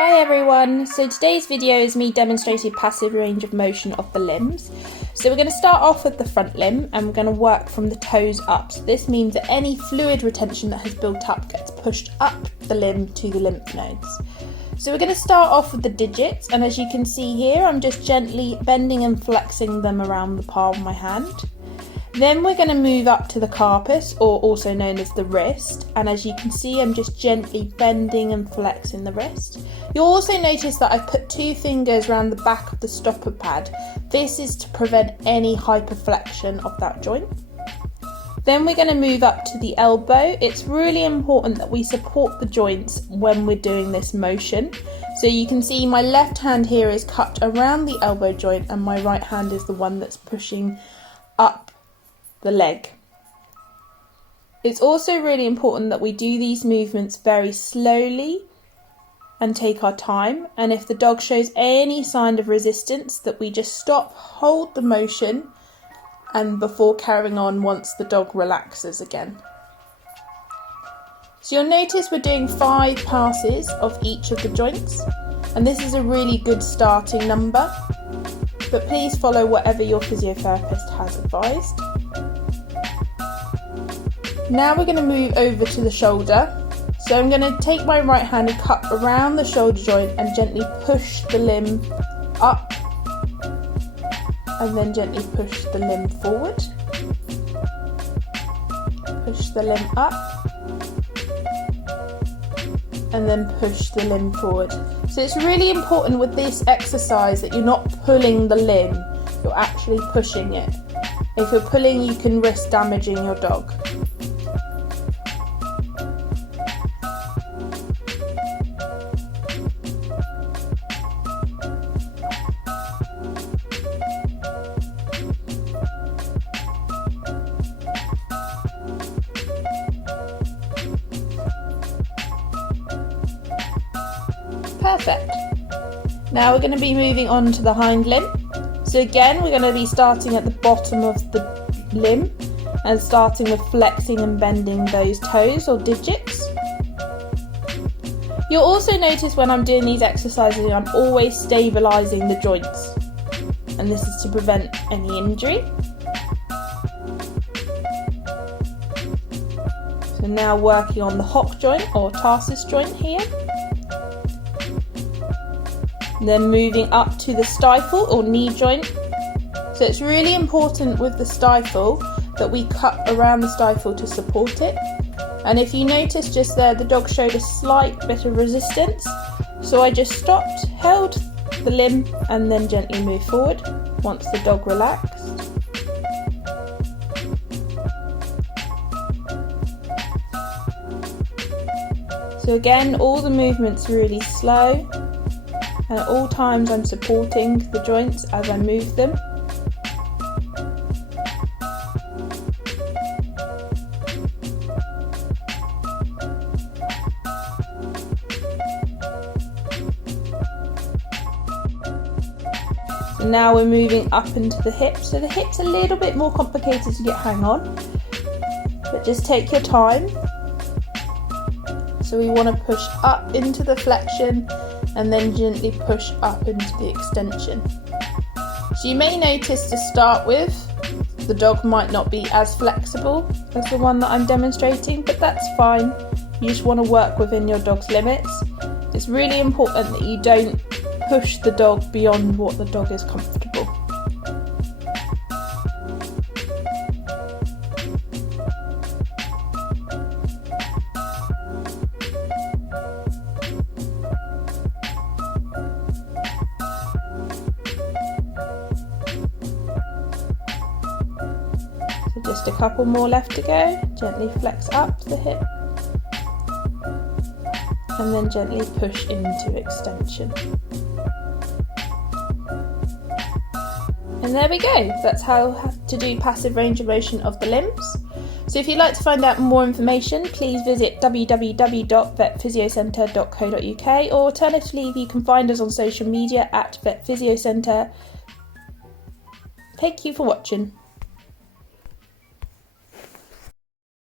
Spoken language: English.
Hi everyone, so today's video is me demonstrating passive range of motion of the limbs. So we're going to start off with the front limb and we're going to work from the toes up. So this means that any fluid retention that has built up gets pushed up the limb to the lymph nodes. So we're going to start off with the digits, and as you can see here I'm just gently bending and flexing them around the palm of my hand. Then we're going to move up to the carpus, or also known as the wrist, and as you can see I'm just gently bending and flexing the wrist. You'll also notice that I've put 2 fingers around the back of the stopper pad. This is to prevent any hyperflexion of that joint. Then we're going to move up to the elbow. It's really important that we support the joints when we're doing this motion. So you can see my left hand here is cupped around the elbow joint and my right hand is the one that's pushing up the leg. It's also really important that we do these movements very slowly and take our time, and if the dog shows any sign of resistance, that we just stop, hold the motion, and before carrying on once the dog relaxes again. So you'll notice we're doing 5 passes of each of the joints, and this is a really good starting number, but please follow whatever your physiotherapist has advised. Now we're going to move over to the shoulder. So I'm going to take my right hand and cup around the shoulder joint and gently push the limb up, and then gently push the limb forward. Push the limb up, and then push the limb forward. So it's really important with this exercise that you're not pulling the limb, you're actually pushing it. If you're pulling, you can risk damaging your dog. Perfect. Now we're going to be moving on to the hind limb. So again, we're going to be starting at the bottom of the limb and starting with flexing and bending those toes or digits. You'll also notice when I'm doing these exercises, I'm always stabilising the joints, and this is to prevent any injury. So now working on the hock joint or tarsus joint here. Then moving up to the stifle or knee joint. So it's really important with the stifle that we cup around the stifle to support it. And if you notice just there, the dog showed a slight bit of resistance. So I just stopped, held the limb, and then gently moved forward once the dog relaxed. So again, all the movements really slow. And at all times I'm supporting the joints as I move them. So now we're moving up into the hips. So the hips are a little bit more complicated to get hang on, but just take your time. So we want to push up into the flexion and then gently push up into the extension. So you may notice to start with, the dog might not be as flexible as the one that I'm demonstrating, but that's fine. You just want to work within your dog's limits. It's really important that you don't push the dog beyond what the dog is comfortable. Just a couple more left to go. Gently flex up the hip and then gently push into extension. And there we go. That's how to do passive range of motion of the limbs. So if you'd like to find out more information, please visit www.vetphysiocentre.co.uk, or alternatively you can find us on social media at Vet Physio Centre. Thank you for watching.